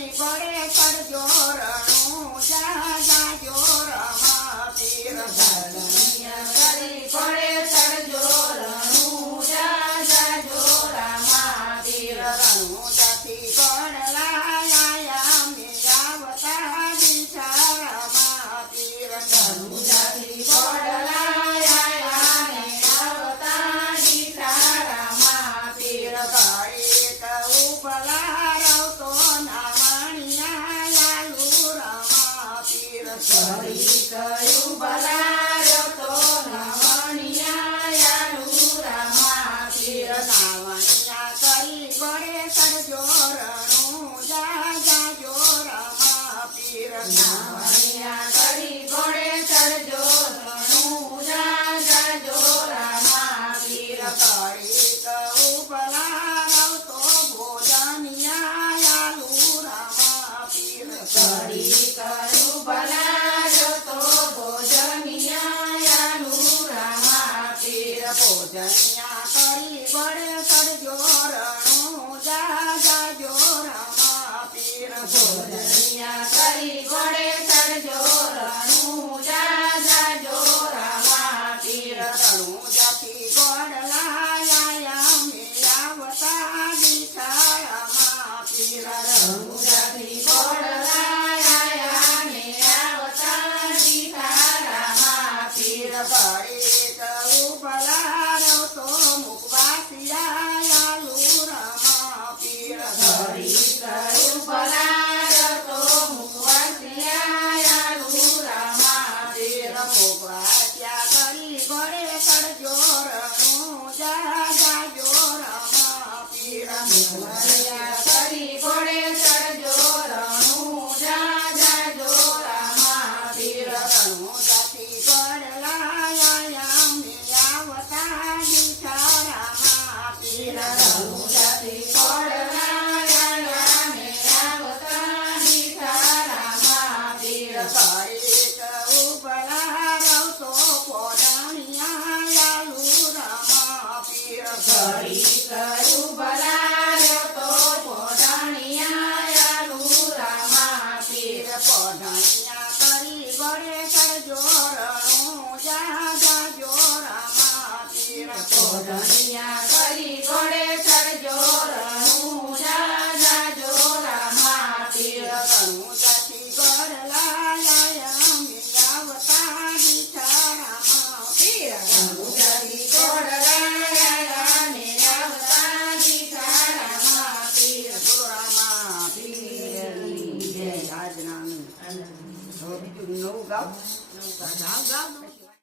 કરી પડે કરજો રણું જા જાજો રમા પીર ધરણીયા કરી પડે કરજો રણું જા જાજો રમા પીર રણું જાથી પડલાયા મેયાવતા દિશા રમા પીર રણું જાથી પડલાયા ને આવતા દીઠા રમા પીર કરી કહું ભલારવતો નામણિયા લાલુ રમા પીર કરી કયું બલાર્યો તો નવણિયા યાલુ રમા પીર નાવણિયા કરી પડે કરજો રણું જા જાજો રમા પીર નવણિયા કરી ઘોડે ચડજો રણું જા જાજો રમા પીર કરી કહું ભલારવતો ભોજનિયા લાલુ રમા પીર કરી કયું બલાર્યો તો ભોજનિયા યાલુ રમા પીર ભોજનિયા કરી પડે કરજો રણું જા જાજો રમા પીર ભોજનિયા કરી ઘોડે ચડજો રણું જા જાજો રમા પીર રણું જાથી ગોડલાયા મેયાવતા દીઠા રમા પીર રણુજાથી પડલાયા ને આવતા દીઠા રમા પીર કરી કહું ભલારવતો મુખવાસિયા લાલુ રમા પીર હરી કયું ભલાર તો મુખવાસિયા યાલુ રમા પીર મુખવાસિયા કરી પડે કરજો રણું જા જાજો રમા પીર મુખવાસિયા કરી ઘોડે ચડજો રણું જા જાજો રમા પીર રણું જાથી પડલાયા મેયાવતા દીઠા રમા પીર રણુજાથી પડલાયા ને આવતા દીઠા રમા પીર કરી કહું ભલારવતો પોઢણિયા લાલુ રમા પીર કરી કયું બલાર્યો તો પોઢણિયા યાલુ રમા પીર પોઢણિયા કરી વડે કરજો રણું જા જાજો રમા પીર પોઢણિયા કરી ઘોડે ચડજો રણું જા જાજો રમા પીર રણું જાથી ગોડલાયા મેયાવતા દીઠા રમા પીર રણુજાથી પડલાયા ને આવતા દીઠા રમા પીર રમા પીરની જય આજના હવે બીજું નવું ગાવ ગાવ ગાવ